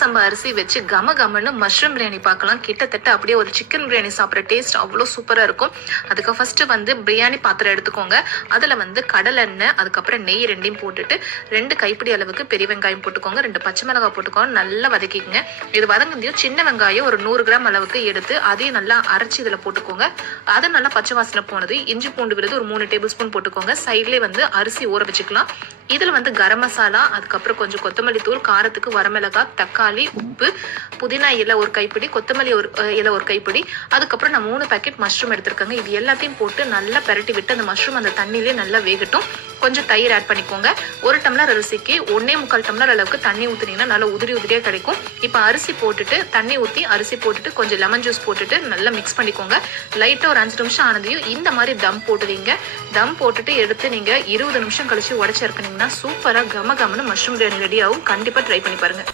சம்பா அரிசி வச்சு கம கமன்னு மஷ்ரூம் பிரியாணி பார்க்கலாம். கிட்டத்தட்ட அப்படியே ஒரு சிக்கன் பிரியாணி சாப்பிட்ற டேஸ்ட் அவ்வளோ சூப்பராக இருக்கும். அதுக்கு ஃபஸ்ட்டு வந்து பிரியாணி பாத்திரம் எடுத்துக்கோங்க. அதில் வந்து கடலெண்ணெய் அதுக்கப்புறம் நெய் ரெண்டையும் போட்டுட்டு ரெண்டு கைப்பிடி அளவுக்கு பெரிய வெங்காயம் போட்டுக்கோங்க. ரெண்டு பச்சை மிளகாய் போட்டுக்கோங்க. நல்லா வதக்கிக்கோங்க. இது வதங்கியும் சின்ன வெங்காயம் ஒரு நூறு கிராம் அளவுக்கு எடுத்து அதையும் நல்லா அரைச்சி இதில் போட்டுக்கோங்க. அது நல்லா பச்சை வாசனை போனது. இஞ்சி பூண்டு விருது ஒரு மூணு டேபிள் ஸ்பூன் போட்டுக்கோங்க சைட்லேயே வந்து அரிசி ஊற வச்சுக்கலாம். இதில் வந்து கரம் மசாலா அதுக்கப்புறம் கொஞ்சம் கொத்தமல்லி தூள் காரத்துக்கு வரமிளகாய் தக்காளி உப்பு புதினா இலை ஒரு கைப்பிடி கொத்தமல்லி ஒரு இலை ஒரு கைப்பிடி. அதுக்கப்புறம் நான் மூணு பேக்கெட் மஷ்ரூம் எடுத்திருக்கேங்க. இது எல்லாத்தையும் போட்டு நல்லா பரட்டி விட்டு அந்த மஷ்ரூம் அந்த தண்ணியிலே நல்லா வேகட்டும். கொஞ்சம் தயிர் ஆட் பண்ணிக்கோங்க. ஒரு டம்ளர் அரிசிக்கு ஒன்னே முக்கால் டம்ளர் அளவுக்கு தண்ணி ஊற்றுனீங்கன்னா நல்லா உதிரி உதிரியாக கிடைக்கும். இப்போ அரிசி போட்டுட்டு தண்ணி ஊற்றி அரிசி போட்டுட்டு கொஞ்சம் லெமன் ஜூஸ் போட்டுட்டு நல்லா மிக்ஸ் பண்ணிக்கோங்க. லைட்டாக ஒரு அஞ்சு நிமிஷம் ஆனதையும் இந்த மாதிரி தம் போட்டுவீங்க தம் போட்டுட்டு எடுத்து நீங்கள் இருபது நிமிஷம் கழிச்சு உடச்சி இறக்குனீங்கன்னா சூப்பராக கம கமனு மஷ்ரூம் பிரியாணி ரெடி ஆகும். கண்டிப்பாக ட்ரை பண்ணி பாருங்க.